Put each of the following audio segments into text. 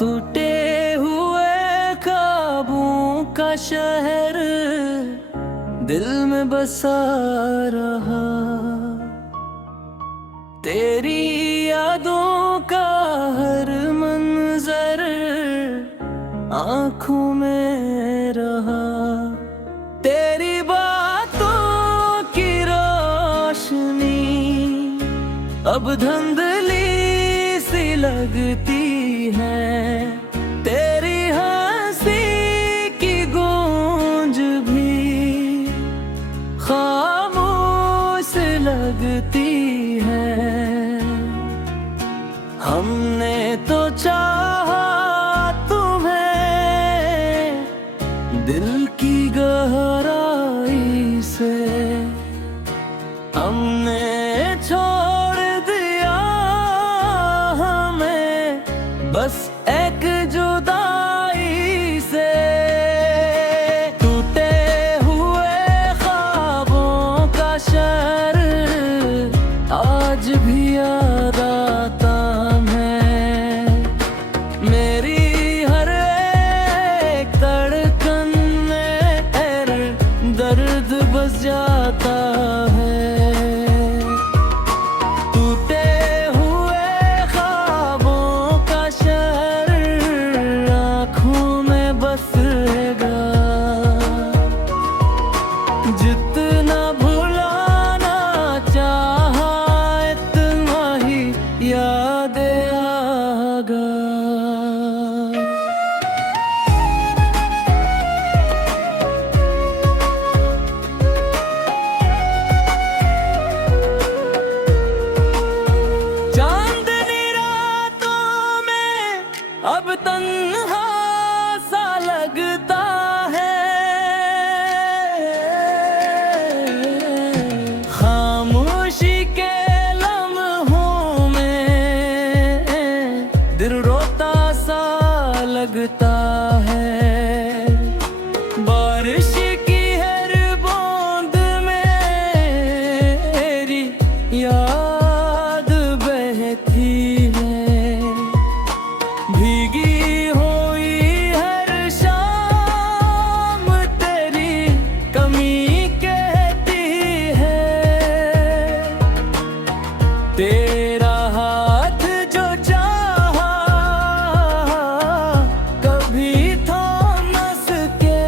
टूटे हुए ख्वाबों का शहर दिल में बसा रहा, तेरी यादों का हर मंजर आँखों में रहा। तेरी बातों की रोशनी अब धुंधली सी लगती है, तेरी हंसी की गूंज भी खामोश लगती है। हमने तो चाहा तुम्हें दिल की गहराई से, हमने छोड़ दिया हमें बस एक जुदाई से। टूटे हुए ख्वाबों का शहर आज भी याद आता है, मेरी हर एक धड़कन में दर्द बस जाता है। टूटे हुए ख्वाबों का शहर आँखों में बसेगा, जितना भुलाना चाहा इतना ही याद आएगा। चांदनी रातों में अब तन्हा सा लगता है, खामोशी के लम्हों में दिल रोता सा लगता है। बारिश की हर बूंद मेरी याद बहती है, भीगी हुई हर शाम तेरी कमी कहती है। तेरा हाथ जो चाहा कभी थाम न सके,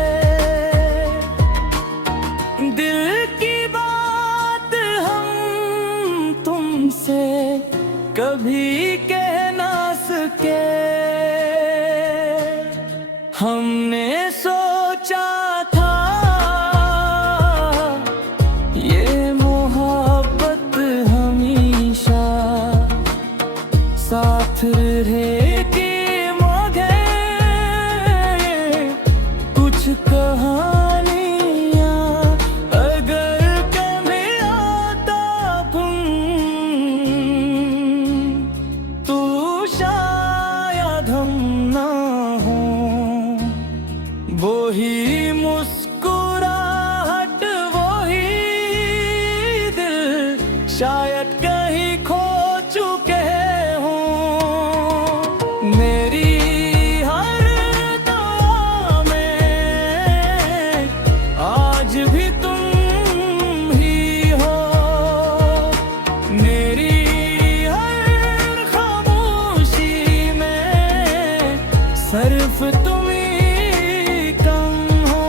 दिल की बात हम तुमसे कभी कह ना सके। हमने सोचा था ये मोहब्बत हमेशा साथ रहेगी, मगर कुछ कहानियाँ अगर कभी आता तुम तो शायद हम ना हो। वो ही मुस्कुराहट वो ही दिल शायद कहीं खो चुके हों। मेरी हर दुआ में आज भी तुम ही हो, मेरी हर खामोशी में सिर्फ तुम ही कम हो।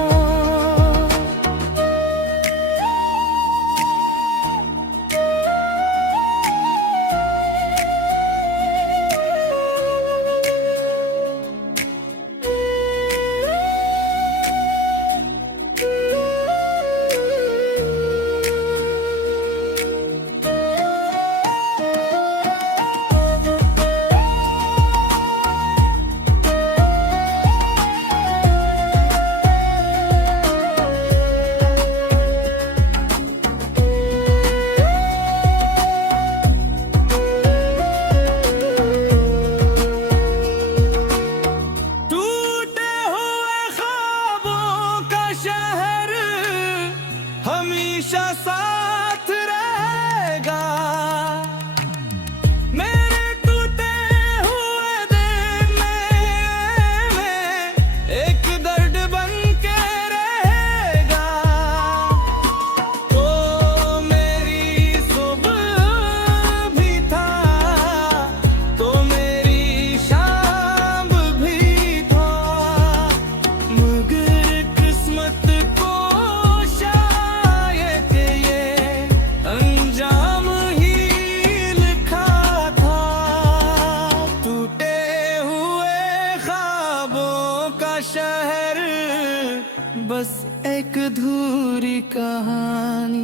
एक अधूरी कहानी।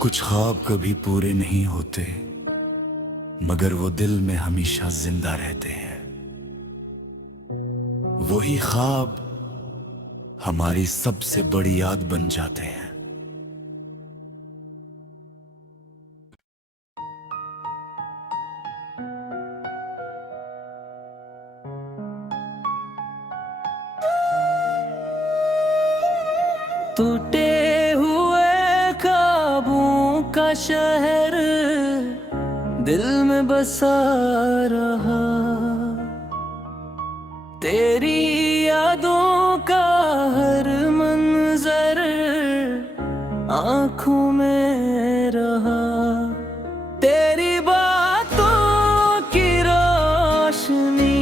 कुछ ख्वाब कभी पूरे नहीं होते, मगर वो दिल में हमेशा जिंदा रहते हैं। वही ख्वाब हमारी सबसे बड़ी याद बन जाते हैं। टूटे हुए ख्वाबों का शहर दिल में बसा रहा, तेरी यादों का हर मंजर आंखों में रहा। तेरी बातों की रोशनी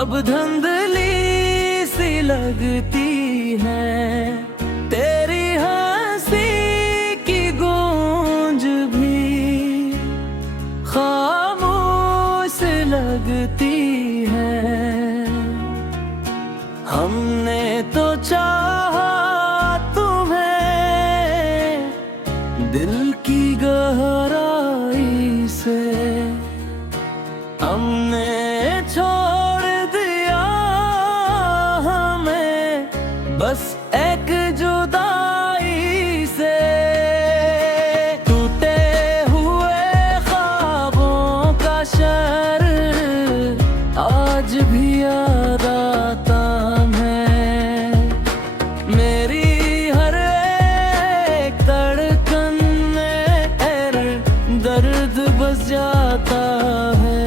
अब धुंधली सी लगती है, तेरी हंसी की गूंज भी खामोश लगती है। हमने तो चाहा तुम्हें दिल की गहराई से, हमने छोड़ दिया हमें बस एक जुदाई से। टूटे हुए ख्वाबों का शहर आज भी याद आता है। मेरी हर एक धड़कन में दर्द बस जाता है।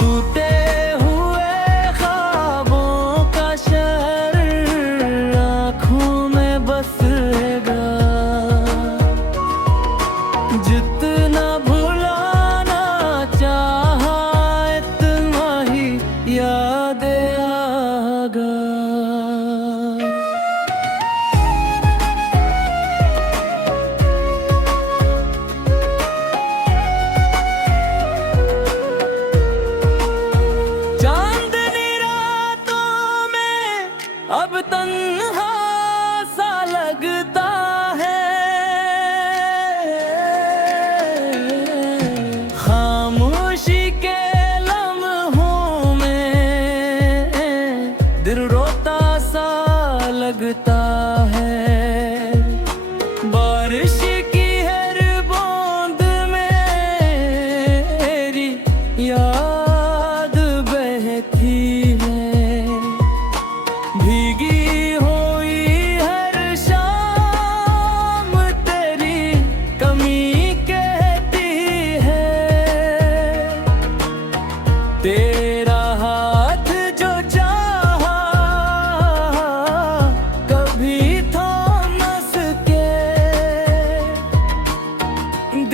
टूटे हुए ख्वाबों का शहर आँखों में बसेगा, जितना भुलाना चाहा इतना ही याद आएगा। चांदनी रातों में अब तन्हा सा लगता है, खामोशी के लम्हों में दिल रोता सा लगता है। बारिश की हर बूंद मेरी याद बहती है, भीगी हुई हर शाम तेरी कमी कहती है। तेरा हाथ जो चाहा कभी थाम न सके,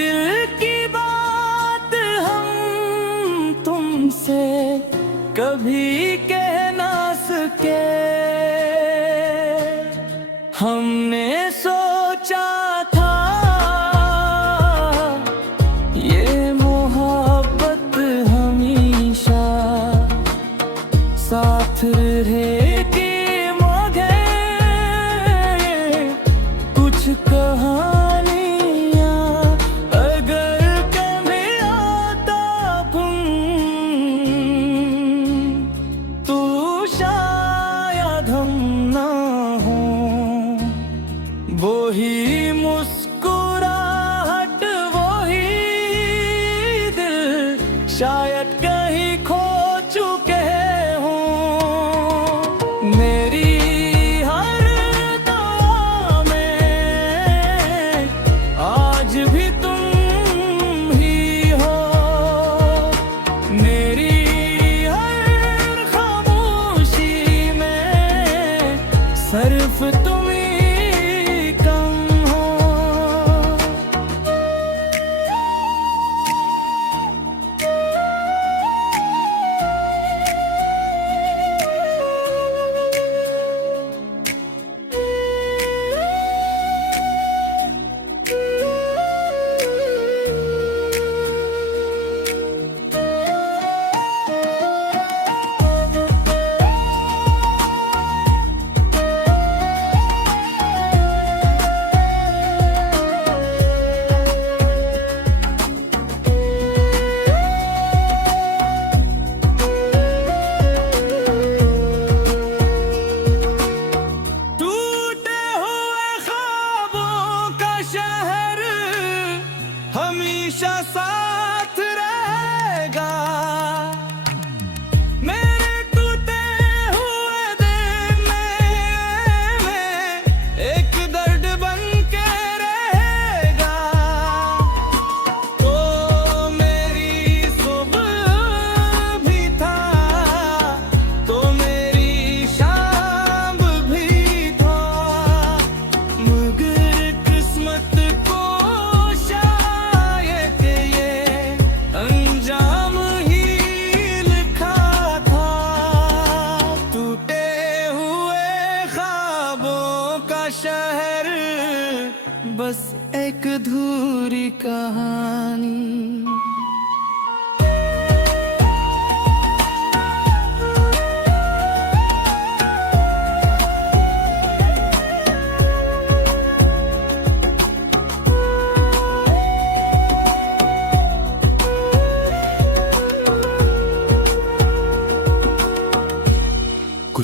दिल की बात हम तुमसे कभी कह ना सके। हमने सोचा था ये मोहब्बत हमेशा साथ रहेगी, मगर कुछ कहानियाँ अगर कभी आता तो शायद हम ना हो। वो ही मुस्कुराहट वो ही दिल शायद कहीं खो चुके हों। मेरी हर दुआ में आज भी तुम ही हो, मेरी हर खामोशी में सिर्फ तुम ही कम हो।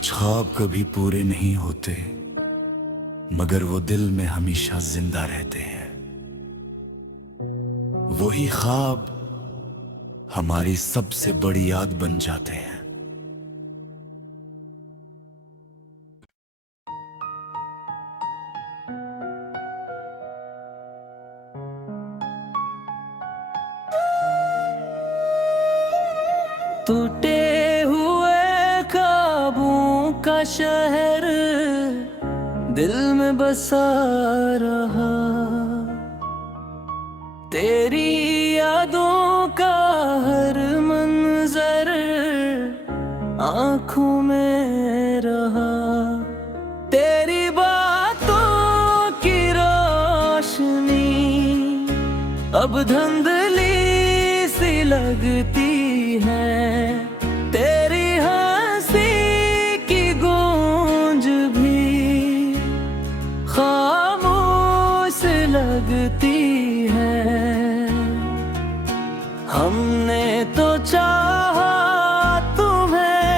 कुछ ख्वाब कभी पूरे नहीं होते, मगर वो दिल में हमेशा जिंदा रहते हैं। वही ख्वाब हमारी सबसे बड़ी याद बन जाते हैं। टूटे हुए ख्वाबों का शहर दिल में बसा रहा, तेरी यादों का हर मंजर आंखों में रहा। तेरी बातों की रोशनी अब धुंधली सी लगती है, तेरी हंसी की गूंज भी खामोश लगती है। हमने तो चाहा तुम्हें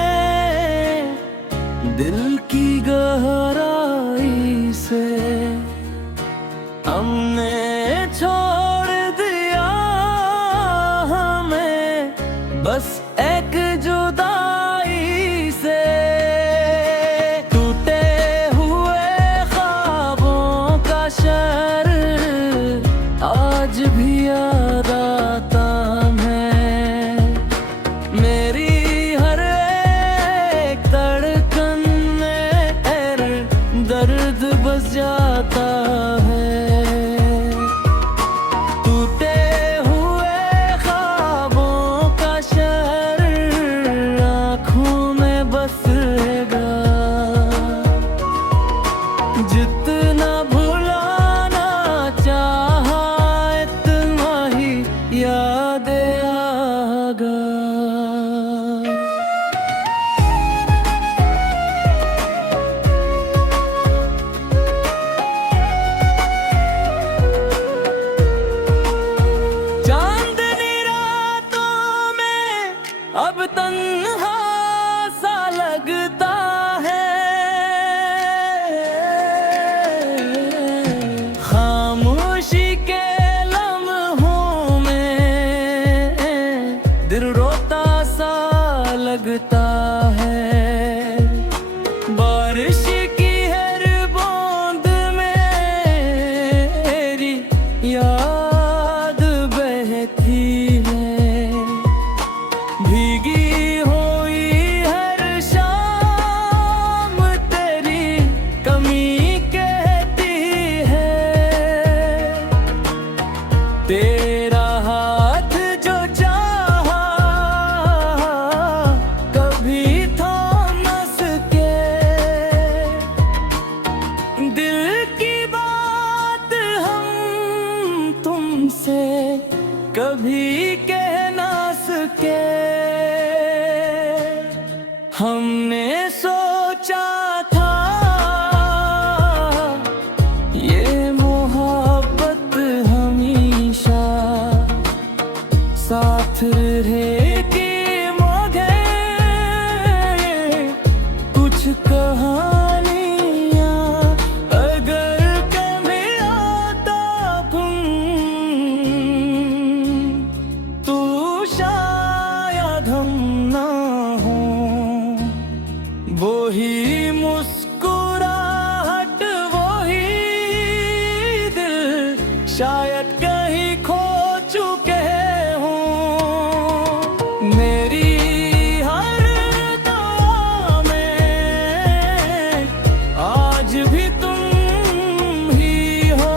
दिल की गहराई से, हमने छोड़ दिया हमें बस एक जुदाई से। टूटे हुए ख्वाबों का शहर आज भी याद आता है, मेरी हर एक धड़कन में दर्द बस जाता है। टूटे हुए ख्वाबों का शहर आँखों में बसेगा, जितना भुलाना चाहा इतना ही याद आएगा। चांदनी रातों में अब तन्हा सा लगता है, खामोशी के लम्हों में दिल रोता सा लगता है। बारिश की हर बूंद मेरी याद बहती है, भीगी हुई हर शाम तेरी कमी कहती है। तेरा हाथ जो चाहा कभी थाम न सके, दिल की बात हम तुमसे कभी कह ना सके। हमने सोचा था ये मोहब्बत हमेशा साथ रहेगी, मगर कुछ कहानियाँ अगर कभी आता तो शायद हम ना हो। वही मुस्कुराहट वही दिल शायद कहीं खो चुके हों। मेरी हर दुआ में आज भी तुम ही हो,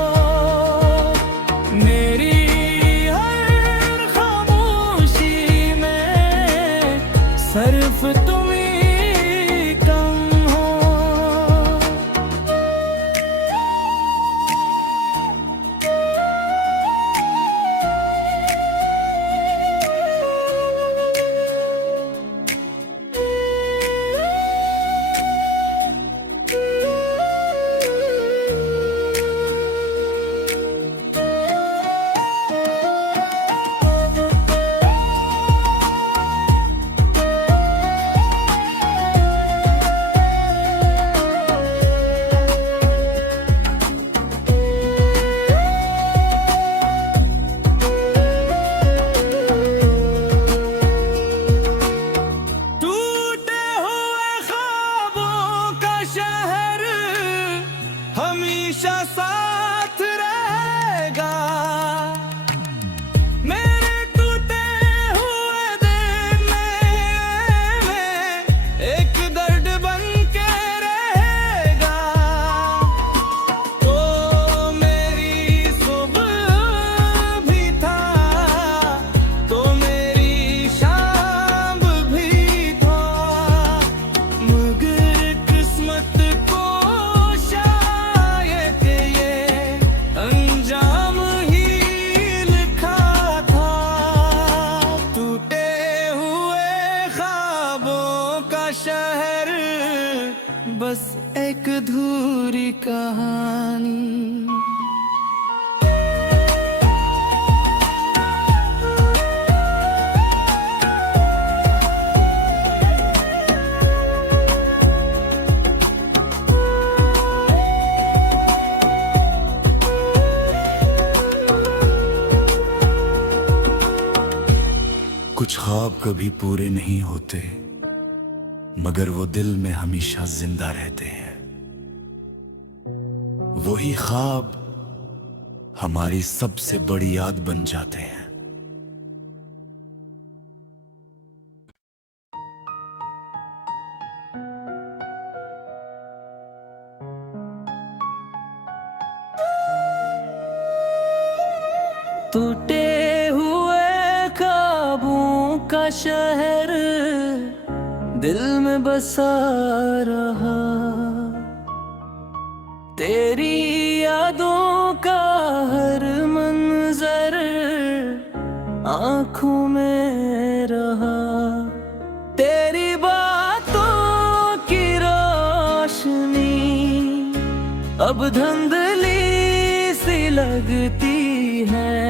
मेरी हर खामोशी में सिर्फ तुम ही कम हो। शहर, बस एक अधूरी कहानी। कुछ ख्वाब कभी पूरे नहीं होते, मगर वो दिल में हमेशा जिंदा रहते हैं। वही ख्वाब हमारी सबसे बड़ी याद बन जाते हैं। टूटे हुए ख्वाबों का शहर दिल में बसा रहा, तेरी यादों का हर मंजर आंखों में रहा। तेरी बातों की रोशनी अब धुंधली सी लगती है,